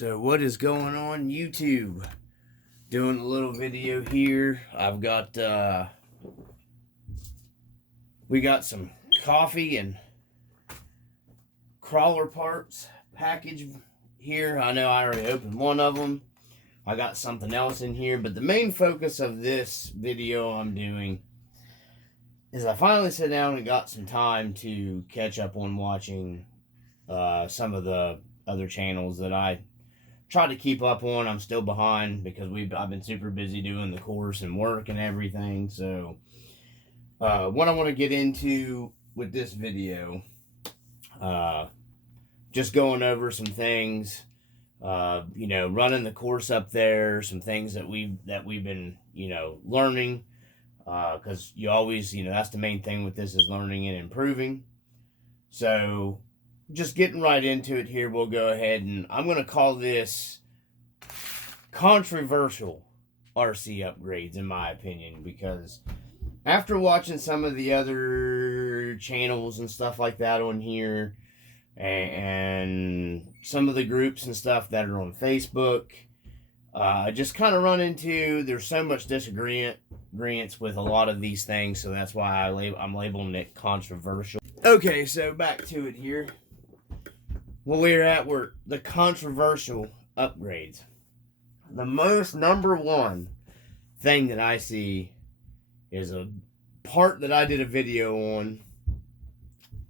So what is going on YouTube? Doing a little video here. I've got we got some coffee and crawler parts package here. I know I already opened one of them. I got something else in here, but the main focus of this video I'm doing is I finally sat down and got some time to catch up on watching some of the other channels that I try to keep up on. I'm still behind because I've been super busy doing the course and work and everything. So what I want to get into with this video, just going over some things, running the course up there, some things that we've been, learning, because you always, that's the main thing with this is learning and improving. So just getting right into it here, we'll go ahead and I'm going to call this controversial RC upgrades, in my opinion, because after watching some of the other channels and stuff like that on here, and some of the groups and stuff that are on Facebook, just kind of run into, there's so much disagreements with a lot of these things, so that's why I'm labeling it controversial. Okay, so back to it here. Well, we're the controversial upgrades. The most number one thing that I see is a part that I did a video on,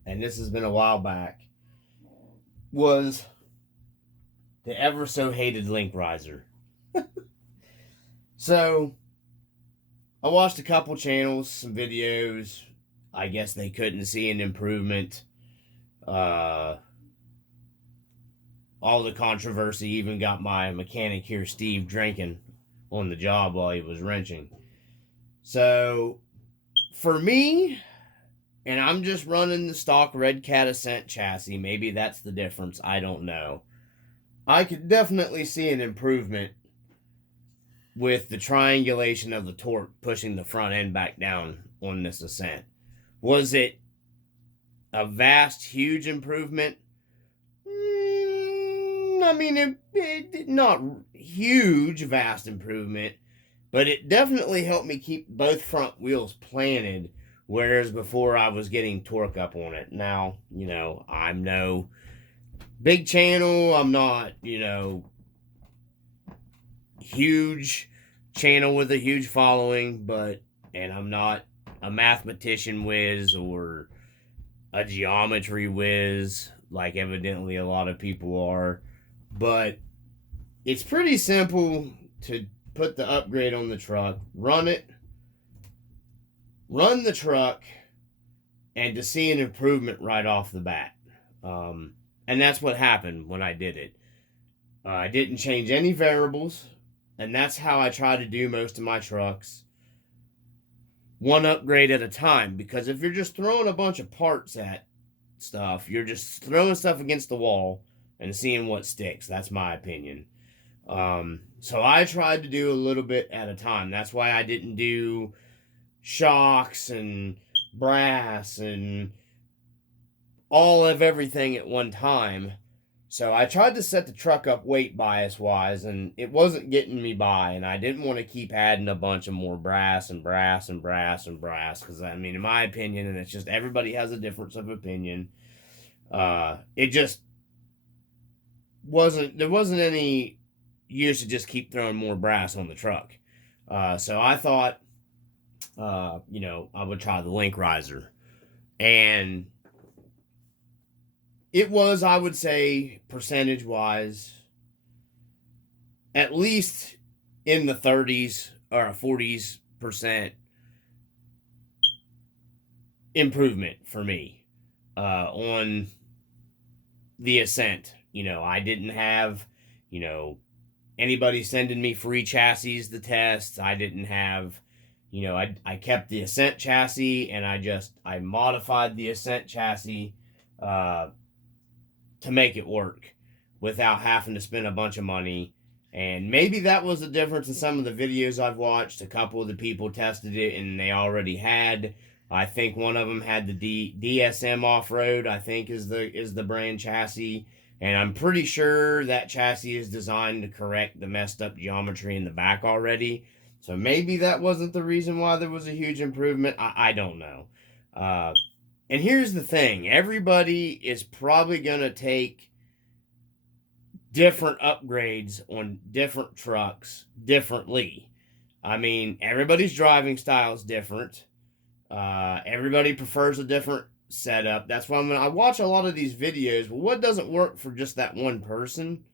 and this has been a while back, was the ever so hated link riser. So I watched a couple channels, some videos. I guess they couldn't see an improvement. All the controversy even got my mechanic here, Steve, drinking on the job while he was wrenching. So, for me, and I'm just running the stock Red Cat Ascent chassis, maybe that's the difference, I don't know. I could definitely see an improvement with the triangulation of the torque pushing the front end back down on this Ascent. Was it a vast, huge improvement? I mean, it not huge, vast improvement, but it definitely helped me keep both front wheels planted, whereas before I was getting torque up on it. Now, I'm no big channel. I'm not, huge channel with a huge following, and I'm not a mathematician whiz or a geometry whiz, like evidently a lot of people are. But it's pretty simple to put the upgrade on the truck, run the truck, and to see an improvement right off the bat. And that's what happened when I did it. I didn't change any variables, and that's how I try to do most of my trucks. One upgrade at a time, because if you're just throwing a bunch of parts at stuff, you're just throwing stuff against the wall and seeing what sticks. That's my opinion. So I tried to do a little bit at a time. That's why I didn't do shocks and brass and all of everything at one time. So I tried to set the truck up weight bias wise, and it wasn't getting me by, and I didn't want to keep adding a bunch of more brass and brass and brass and brass, because I mean, in my opinion, and it's just everybody has a difference of opinion, it just there wasn't any use to just keep throwing more brass on the truck. So I thought, I would try the link riser. And it was, I would say, percentage-wise, at least in the 30s or 40% improvement for me on the Ascent. I didn't have, anybody sending me free chassis to test. I didn't have, I kept the Ascent chassis, and I modified the Ascent chassis to make it work without having to spend a bunch of money. And maybe that was the difference in some of the videos I've watched. A couple of the people tested it, and they already had, I think one of them had the DSM Off-Road, I think is the brand chassis. And I'm pretty sure that chassis is designed to correct the messed up geometry in the back already. So maybe that wasn't the reason why there was a huge improvement. I don't know. And here's the thing. Everybody is probably going to take different upgrades on different trucks differently. I mean, everybody's driving style is different. Everybody prefers a different setup. That's why when I watch a lot of these videos, well, what doesn't work for just that one person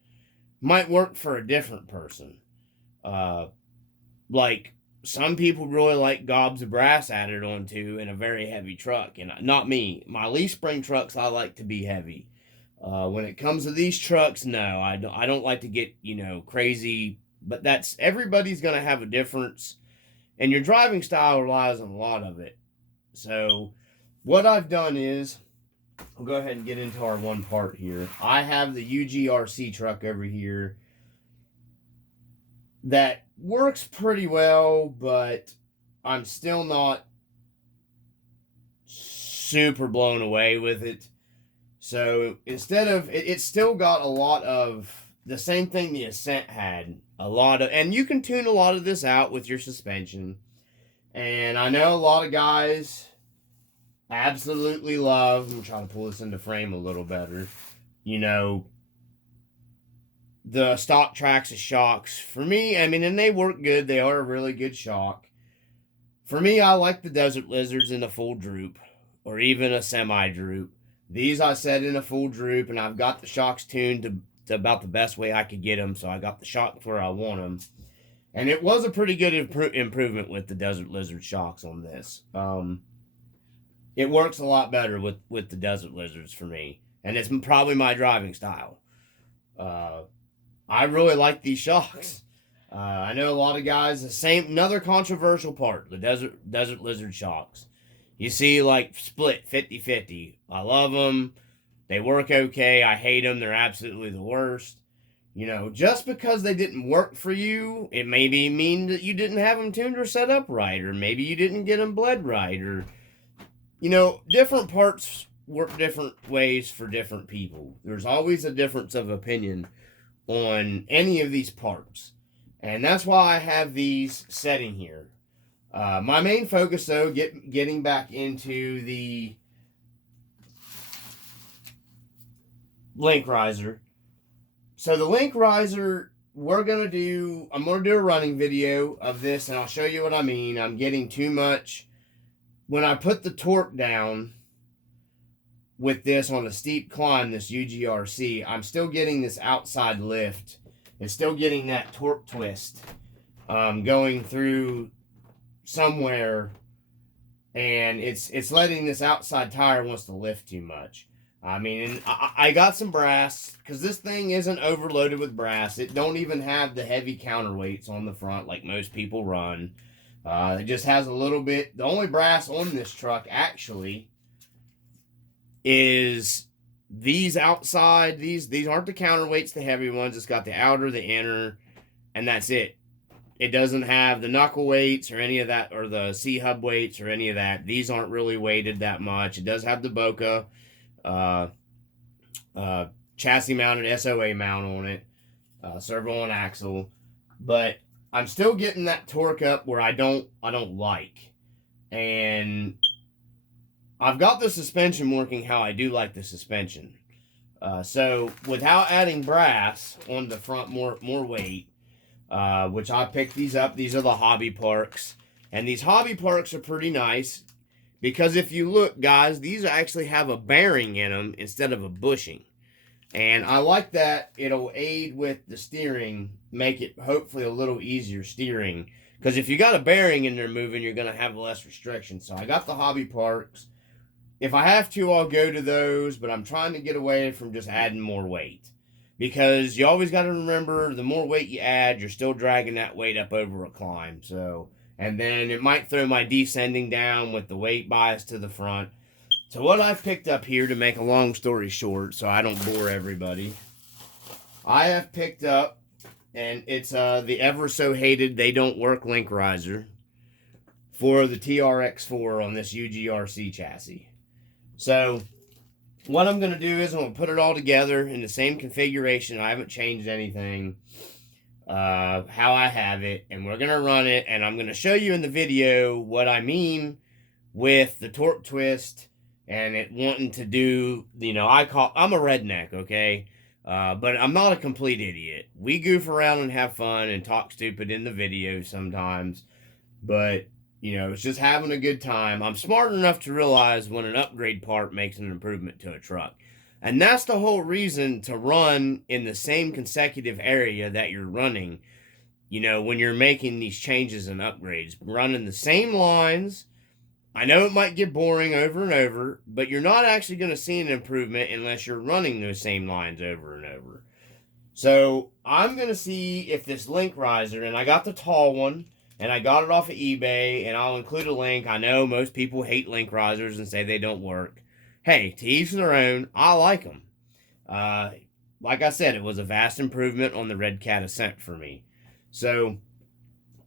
might work for a different person. Like some people really like gobs of brass added onto in a very heavy truck, and not me. My leaf spring trucks I like to be heavy. When it comes to these trucks, no, I don't like to get crazy. But that's everybody's gonna have a difference, and your driving style relies on a lot of it. So what I've done is, we'll go ahead and get into our one part here. I have the UGRC truck over here that works pretty well, but I'm still not super blown away with it. So instead of, it's still got a lot of the same thing the Ascent had. And you can tune a lot of this out with your suspension. And I know a lot of guys absolutely love, I'm trying to pull this into frame a little better, the stock Traxxas shocks. For me, I mean, and they work good. They are a really good shock. For me, I like the Desert Lizards in a full droop or even a semi-droop. These I set in a full droop, and I've got the shocks tuned to about the best way I could get them, so I got the shocks where I want them. And it was a pretty good improvement with the Desert Lizard shocks on this. It works a lot better with the Desert Lizards for me, and it's probably my driving style. I really like these shocks. I know a lot of guys, another controversial part, the Desert Lizard shocks. You see, like, split 50-50. I love them. They work okay. I hate them. They're absolutely the worst. Just because they didn't work for you, it maybe mean that you didn't have them tuned or set up right, or maybe you didn't get them bled right, or, different parts work different ways for different people. There's always a difference of opinion on any of these parts. And that's why I have these setting here. My main focus, though, getting back into the link riser. So the link riser, I'm going to do a running video of this, and I'll show you what I mean. I'm getting too much. When I put the torque down with this on a steep climb, this UGRC, I'm still getting this outside lift. It's still getting that torque twist going through somewhere, and it's letting this outside tire wants to lift too much. I mean, and I got some brass, because this thing isn't overloaded with brass. It don't even have the heavy counterweights on the front like most people run. It just has a little bit. The only brass on this truck, actually, is these outside. These aren't the counterweights, the heavy ones. It's got the outer, the inner, and that's it. It doesn't have the knuckle weights or any of that, or the C-hub weights or any of that. These aren't really weighted that much. It does have the Boca chassis mounted SOA mount on it, servo and axle, but I'm still getting that torque up where I don't like, and I've got the suspension working how I do like the suspension. So without adding brass on the front, more weight, which I picked these up. These are the Hobby Parks, and these Hobby Parks are pretty nice. Because if you look, guys, these actually have a bearing in them instead of a bushing. And I like that. It'll aid with the steering, make it hopefully a little easier steering. Because if you got a bearing in there moving, you're going to have less restriction. So I got the Hobby Parks. If I have to, I'll go to those. But I'm trying to get away from just adding more weight. Because you always got to remember, the more weight you add, you're still dragging that weight up over a climb. So... and then it might throw my descending down with the weight bias to the front. So what I've picked up here, to make a long story short, so I don't bore everybody, I have picked up, and it's the ever so hated They Don't Work link riser for the TRX4 on this UGRC chassis. So what I'm going to do is I'm going to put it all together in the same configuration. I haven't changed anything, how I have it, and we're going to run it, and I'm going to show you in the video what I mean with the torque twist and it wanting to do, I'm a redneck, okay? But I'm not a complete idiot. We goof around and have fun and talk stupid in the video sometimes, but it's just having a good time. I'm smart enough to realize when an upgrade part makes an improvement to a truck. And that's the whole reason to run in the same consecutive area that you're running, when you're making these changes and upgrades. Running the same lines. I know it might get boring over and over, but you're not actually going to see an improvement unless you're running those same lines over and over. So I'm going to see if this link riser, and I got the tall one, and I got it off of eBay, and I'll include a link. I know most people hate link risers and say they don't work. Hey, to each their own. I like them. Like I said, it was a vast improvement on the Red Cat Ascent for me. So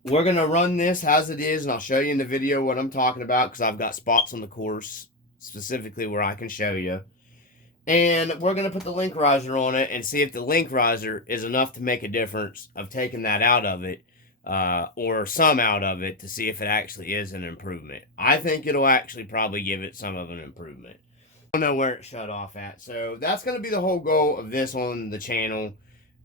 we're going to run this as it is, and I'll show you in the video what I'm talking about because I've got spots on the course specifically where I can show you. And we're going to put the link riser on it and see if the link riser is enough to make a difference of taking that out of it, or some out of it, to see if it actually is an improvement. I think it'll actually probably give it some of an improvement. I don't know where it shut off at. So that's going to be the whole goal of this on the channel.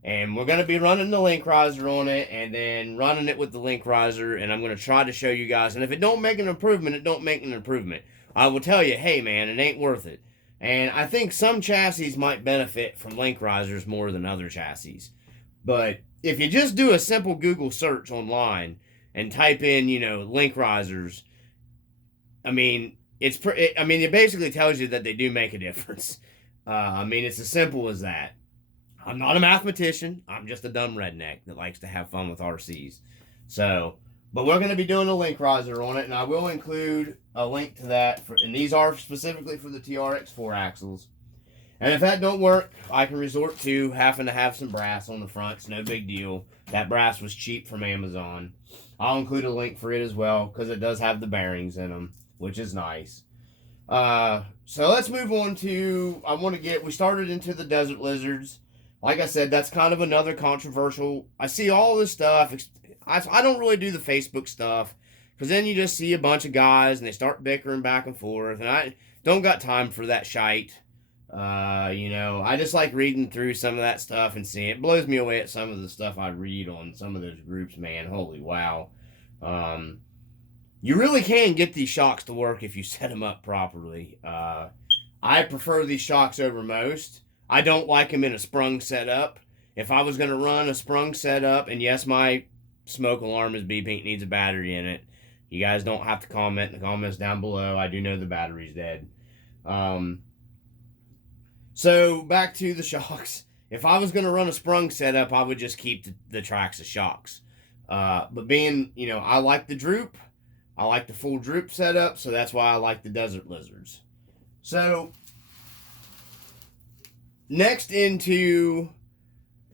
And we're going to be running the link riser on it and then running it with the link riser. And I'm going to try to show you guys. And if it don't make an improvement, it don't make an improvement. I will tell you, hey man, it ain't worth it. And I think some chassis might benefit from link risers more than other chassis. But if you just do a simple Google search online and type in, link risers, it basically tells you that they do make a difference. It's as simple as that. I'm not a mathematician. I'm just a dumb redneck that likes to have fun with RCs. But we're going to be doing a link riser on it, and I will include a link to that. And these are specifically for the TRX 4 axles. And if that don't work, I can resort to having to have some brass on the front. It's no big deal. That brass was cheap from Amazon. I'll include a link for it as well because it does have the bearings in them, which is nice. So let's move on to, we started into the Desert Lizards. Like I said, that's kind of another controversial. I see all this stuff. I don't really do the Facebook stuff because then you just see a bunch of guys and they start bickering back and forth. And I don't got time for that shite. I just like reading through some of that stuff and seeing it. Blows me away at some of the stuff I read on some of those groups, man. Holy wow. You really can get these shocks to work if you set them up properly. I prefer these shocks over most. I don't like them in a sprung setup. If I was going to run a sprung setup, and yes, my smoke alarm is beeping, it needs a battery in it. You guys don't have to comment in the comments down below. I do know the battery's dead. So back to the shocks. If I was going to run a sprung setup, I would just keep the Traxxas shocks. But being, I like the droop. I like the full droop setup, so that's why I like the Desert Lizards. So next into,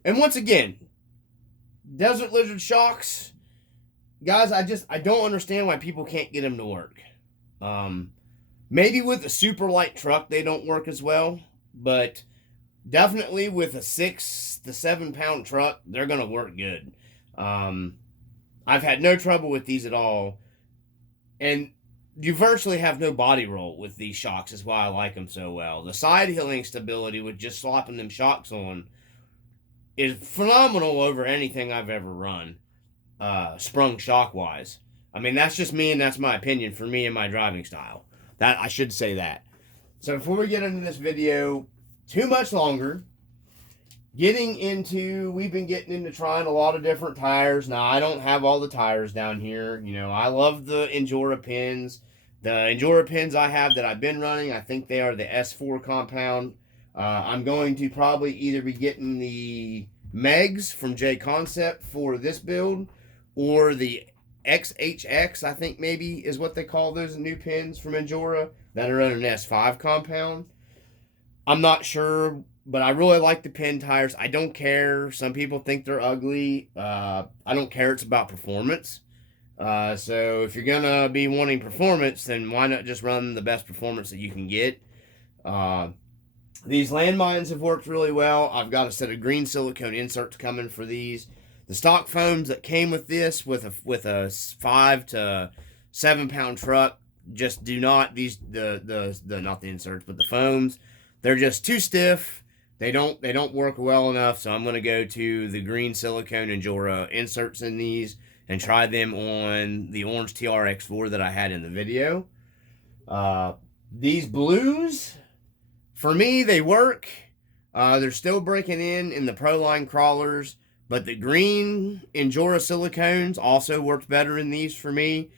and once again, Desert Lizard shocks, guys, I don't understand why people can't get them to work. Maybe with a super light truck they don't work as well, but definitely with a 6 to 7 pound truck, they're going to work good. I've had no trouble with these at all, and you virtually have no body roll with these shocks, is why I like them so well. The side hilling stability with just slapping them shocks on is phenomenal over anything I've ever run, sprung shock wise. That's just me, and that's my opinion for me and my driving style. That I should say that. So before we get into this video too much longer, we've been getting into trying a lot of different tires. Now, I don't have all the tires down here. I love the Endura pins. The Endura pins I have that I've been running, I think they are the S4 compound. I'm going to probably either be getting the Megs from J Concept for this build, or the XHX, I think maybe is what they call those new pins from Endura that are in an S5 compound. I'm not sure, but I really like the pin tires. I don't care. Some people think they're ugly. I don't care. It's about performance. So if you're going to be wanting performance, then why not just run the best performance that you can get? These landmines have worked really well. I've got a set of green silicone inserts coming for these. The stock foams that came with this, with a 5 to 7 pound truck, just do not, these the not the inserts but the foams, they're just too stiff. They don't work well enough. So I'm going to go to the green silicone Injora inserts in these and try them on the orange TRX4 that I had in the video. These blues, for me, they work. They're still breaking in the Proline crawlers, but the green Injora silicones also worked better in these for me.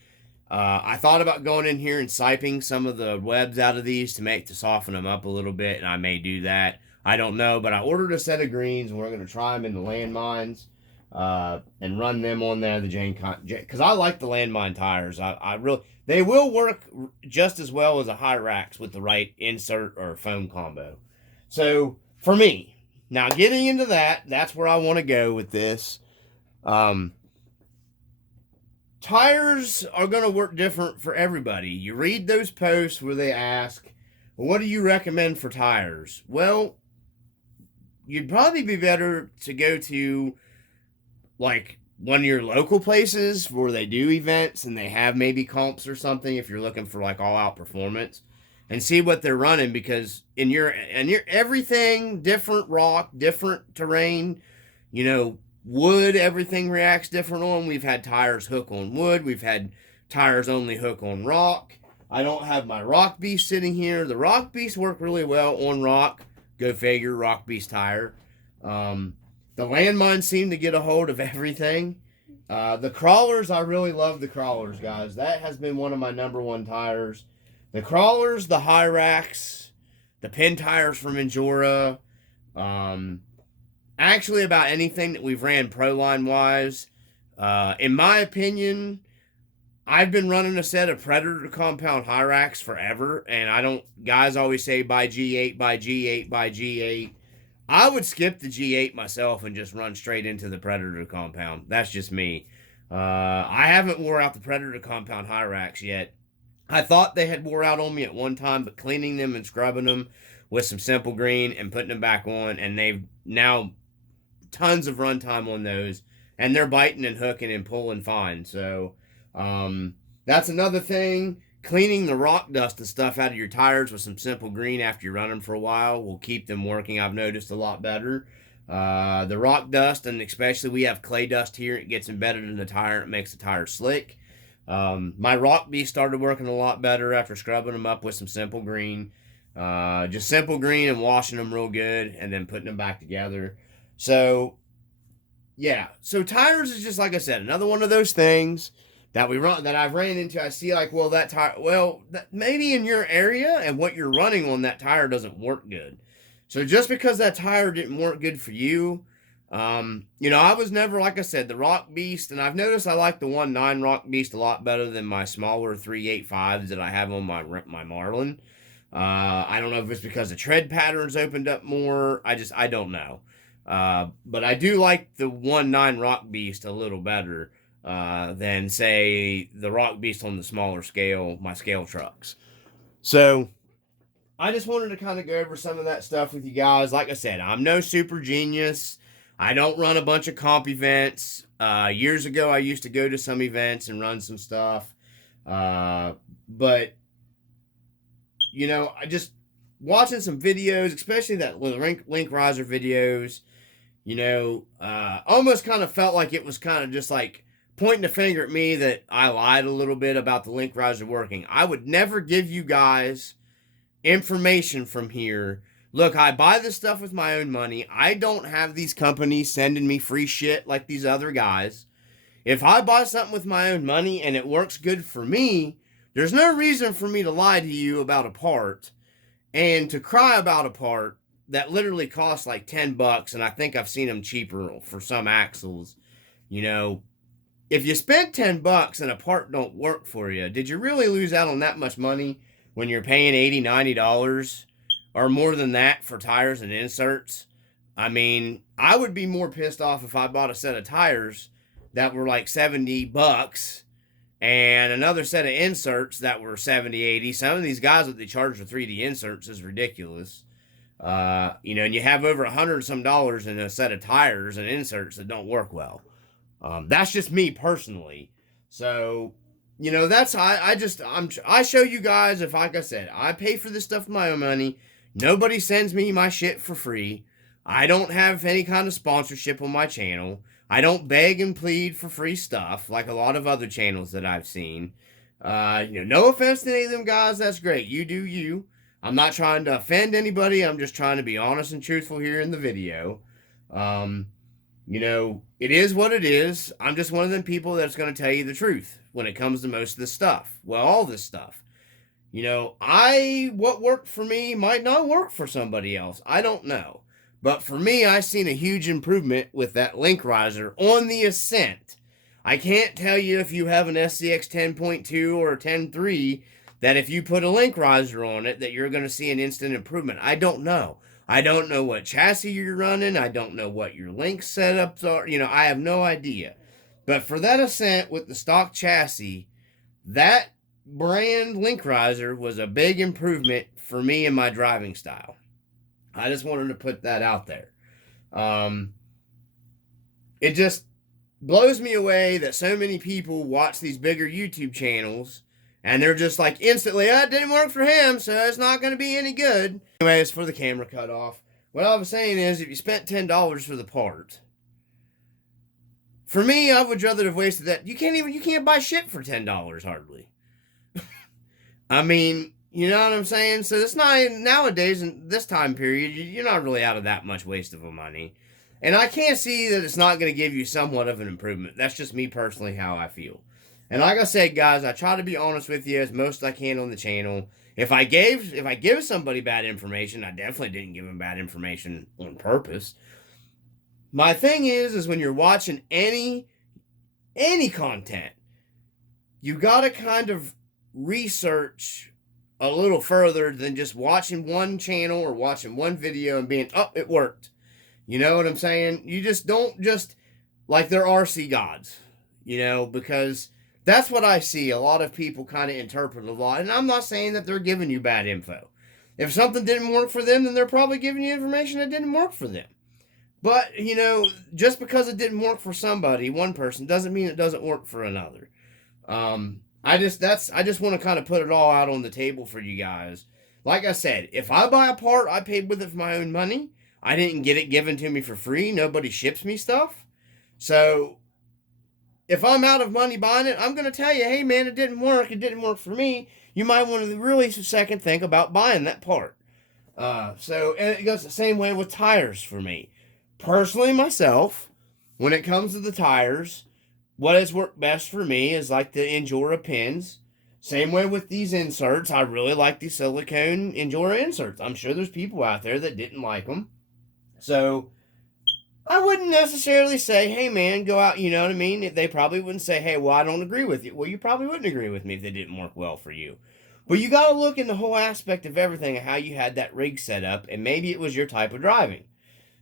I thought about going in here and siping some of the webs out of these to soften them up a little bit, and I may do that. I don't know, but I ordered a set of greens, and we're going to try them in the landmines and run them on there, the Jane, because I like the landmine tires. I really, they will work just as well as a Hyrax with the right insert or foam combo. So for me, now getting into that's where I want to go with this. Tires are going to work different for everybody. You read those posts where they ask, what do you recommend for tires? Well, you'd probably be better to go to like one of your local places where they do events and they have maybe comps or something if you're looking for like all out performance, and see what they're running, because in your everything different, rock, different terrain, wood, everything reacts different on. We've had tires hook on wood, we've had tires only hook on rock. I don't have my Rock Beast sitting here. The Rock Beast work really well on rock. Go figure, Rock Beast tire. The landmines seem to get a hold of everything. The crawlers, I really love the crawlers, guys. That has been one of my number one tires. The crawlers, the Hyrax, the pin tires from Injora. Actually, about anything that we've ran Proline wise. In my opinion, I've been running a set of Predator compound Hyrax forever, and guys always say buy G8, buy G8, buy G8. I would skip the G8 myself and just run straight into the Predator compound. That's just me. I haven't wore out the Predator compound Hyrax yet. I thought they had wore out on me at one time, but cleaning them and scrubbing them with some Simple Green and putting them back on, and they've now tons of runtime on those, and they're biting and hooking and pulling fine. So that's another thing. Cleaning the rock dust and stuff out of your tires with some Simple Green after you run them for a while will keep them working, I've noticed, a lot better. The rock dust, and especially we have clay dust here, it gets embedded in the tire. It makes the tire slick. My Rock Beast started working a lot better after scrubbing them up with some Simple Green. Just Simple Green and washing them real good and then putting them back together. So, yeah. So tires is just, like I said, another one of those things that I've ran into. I see like, well, that tire, maybe in your area and what you're running on, that tire doesn't work good. So just because that tire didn't work good for you, I was never, like I said, the Rock Beast, and I've noticed I like the 1.9 Rock Beast a lot better than my smaller 3.85s that I have on my Marlin. I don't know if it's because the tread patterns opened up more. I don't know. But I do like the 1.9 Rock Beast a little better than, say, the Rock Beast on the smaller scale, my scale trucks. So I just wanted to kind of go over some of that stuff with you guys. Like I said, I'm no super genius. I don't run a bunch of comp events. Years ago, I used to go to some events and run some stuff. But, I just watching some videos, especially that Link Riser videos, almost kind of felt like it was kind of just like pointing a finger at me that I lied a little bit about the Link Riser working. I would never give you guys information from here. Look, I buy this stuff with my own money. I don't have these companies sending me free shit like these other guys. If I buy something with my own money and it works good for me, there's no reason for me to lie to you about a part and to cry about a part that literally costs like $10, and I think I've seen them cheaper for some axles. If you spent $10 and a part don't work for you, did you really lose out on that much money when you're paying $80, $90 or more than that for tires and inserts? I mean, I would be more pissed off if I bought a set of tires that were like $70 and another set of inserts that were $70, $80. Some of these guys, what they charge for 3D inserts is ridiculous. And you have over $100 some in a set of tires and inserts that don't work well. That's just me personally. So, that's I show you guys. If, like I said, I pay for this stuff with my own money. Nobody sends me my shit for free. I don't have any kind of sponsorship on my channel. I don't beg and plead for free stuff like a lot of other channels that I've seen. No offense to any of them guys. That's great. You do you. I'm not trying to offend anybody. I'm just trying to be honest and truthful here in the video. It is what it is. I'm just one of them people that's going to tell you the truth when it comes to most of this stuff. Well, all this stuff. What worked for me might not work for somebody else. I don't know. But for me, I've seen a huge improvement with that link riser on the Ascent. I can't tell you if you have an SCX 10.2 or a 10.3 that if you put a link riser on it that you're going to see an instant improvement. I don't know. I don't know what chassis you're running. I don't know what your link setups are. I have no idea. But for that Ascent with the stock chassis, that brand link riser was a big improvement for me in my driving style. I just wanted to put that out there. It just blows me away that so many people watch these bigger YouTube channels and they're just like instantly, it didn't work for him, so it's not going to be any good. Anyways, for the camera cut off, what I was saying is if you spent $10 for the part, for me, I would rather have wasted that. You can't buy shit for $10 hardly. I mean, you know what I'm saying? So it's not, nowadays in this time period, you're not really out of that much waste of money. And I can't see that it's not going to give you somewhat of an improvement. That's just me personally how I feel. And like I said, guys, I try to be honest with you as most I can on the channel. If I give somebody bad information, I definitely didn't give them bad information on purpose. My thing is when you're watching any content, you got to kind of research a little further than just watching one channel or watching one video and being, oh, it worked. You know what I'm saying? You just don't just, like they're RC gods, because that's what I see. A lot of people kind of interpret a lot. And I'm not saying that they're giving you bad info. If something didn't work for them, then they're probably giving you information that didn't work for them. But, just because it didn't work for somebody, one person, doesn't mean it doesn't work for another. I just want to kind of put it all out on the table for you guys. Like I said, if I buy a part, I paid with it for my own money. I didn't get it given to me for free. Nobody ships me stuff. So if I'm out of money buying it, I'm going to tell you, hey man, it didn't work. It didn't work for me. You might want to really second think about buying that part. And it goes the same way with tires for me. Personally, myself, when it comes to the tires, what has worked best for me is like the Endura pins. Same way with these inserts. I really like these silicone Endura inserts. I'm sure there's people out there that didn't like them. So I wouldn't necessarily say, hey man, go out, you know what I mean? They probably wouldn't say, hey, well, I don't agree with you. Well, you probably wouldn't agree with me if they didn't work well for you. But you got to look in the whole aspect of everything and how you had that rig set up, and maybe it was your type of driving.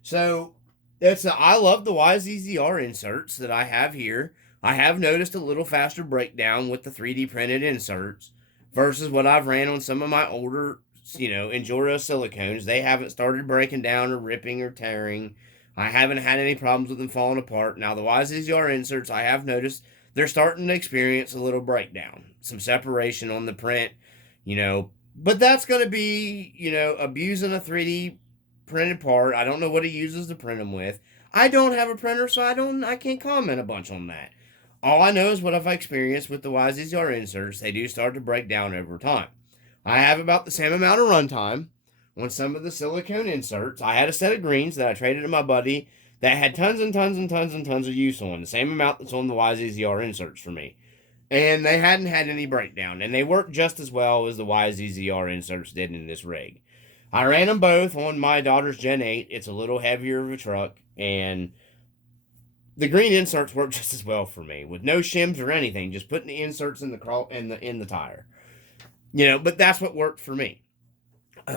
So I love the YZZR inserts that I have here. I have noticed a little faster breakdown with the 3D printed inserts versus what I've ran on some of my older, Endura silicones. They haven't started breaking down or ripping or tearing. I haven't had any problems with them falling apart. Now, the YZZR inserts, I have noticed they're starting to experience a little breakdown, some separation on the print, But that's going to be, abusing a 3D printed part. I don't know what he uses to print them with. I don't have a printer, so I can't comment a bunch on that. All I know is what I've experienced with the YZZR inserts. They do start to break down over time. I have about the same amount of runtime on some of the silicone inserts. I had a set of greens that I traded to my buddy that had tons and tons and tons and tons of use on. The same amount that's on the YZZR inserts for me. And they hadn't had any breakdown. And they worked just as well as the YZZR inserts did in this rig. I ran them both on my daughter's Gen 8. It's a little heavier of a truck. And the green inserts work just as well for me, with no shims or anything, just putting the inserts in the tire. But that's what worked for me.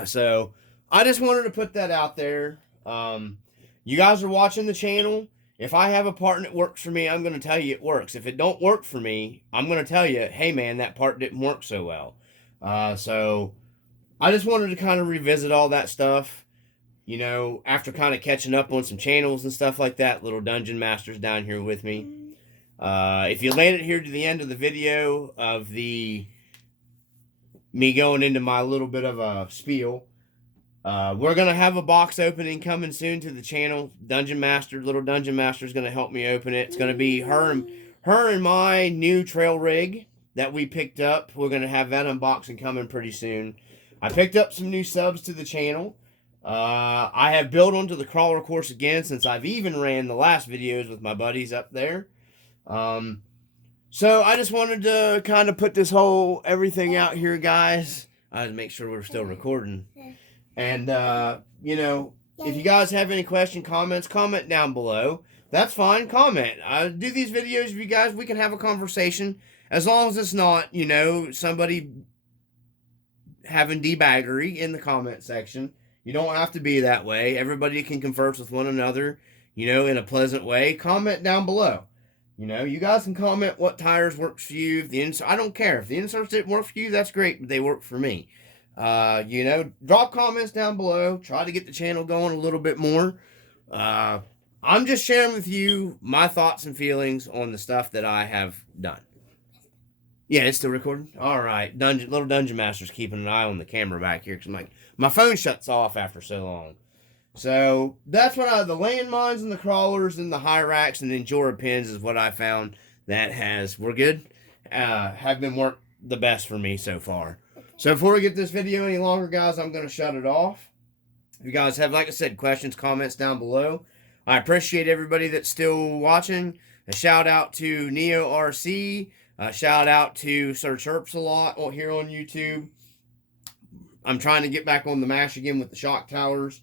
So I just wanted to put that out there. You guys are watching the channel. If I have a part and it works for me, I'm going to tell you it works. If it don't work for me, I'm going to tell you, hey man, that part didn't work so well. So I just wanted to kind of revisit all that stuff. you know, after kind of catching up on some channels and stuff like that, Little Dungeon Master's down here with me. If you landed here to the end of the video of me going into my little bit of a spiel, we're going to have a box opening coming soon to the channel. Little Dungeon Master is going to help me open it. It's going to be her and my new trail rig that we picked up. We're going to have that unboxing coming pretty soon. I picked up some new subs to the channel. I have built onto the crawler course again since I've even ran the last videos with my buddies up there. So I just wanted to kind of put this whole everything out here, guys. I had to make sure we're still recording. And, you know, if you guys have any comments, comment down below. That's fine, comment. I do these videos with you guys. We can have a conversation. As long as it's not, you know, somebody having debaggery in the comment section. You don't have to be that way. Everybody can converse with one another, you know, in a pleasant way. Comment down below. You know, you guys can comment what tires work for you. If I don't care. If the inserts didn't work for you, that's great. But they work for me. You know, drop comments down below. Try to get the channel going a little bit more. I'm just sharing with you my thoughts and feelings on the stuff that I have done. Yeah, it's still recording? All right. Little Dungeon Master's keeping an eye on the camera back here because my phone shuts off after so long. So that's what the landmines and the crawlers and the Hyrax and the Injora pins is what I found that have been worked the best for me so far. So before we get this video any longer, guys, I'm going to shut it off. If you guys have, like I said, questions, comments down below. I appreciate everybody that's still watching. A shout out to Neo RC. A shout out to Sir Chirps a lot here on YouTube. I'm trying to get back on the mash again with the shock towers.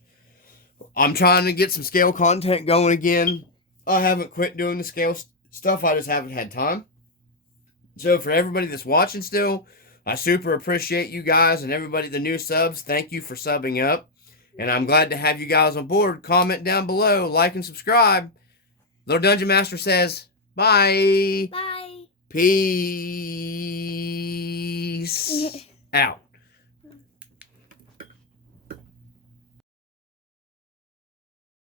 I'm trying to get some scale content going again. I haven't quit doing the scale stuff. I just haven't had time. So for everybody that's watching still, I super appreciate you guys and everybody, the new subs. Thank you for subbing up. And I'm glad to have you guys on board. Comment down below, like and subscribe. Little Dungeon Master says, bye. Bye. Peace out.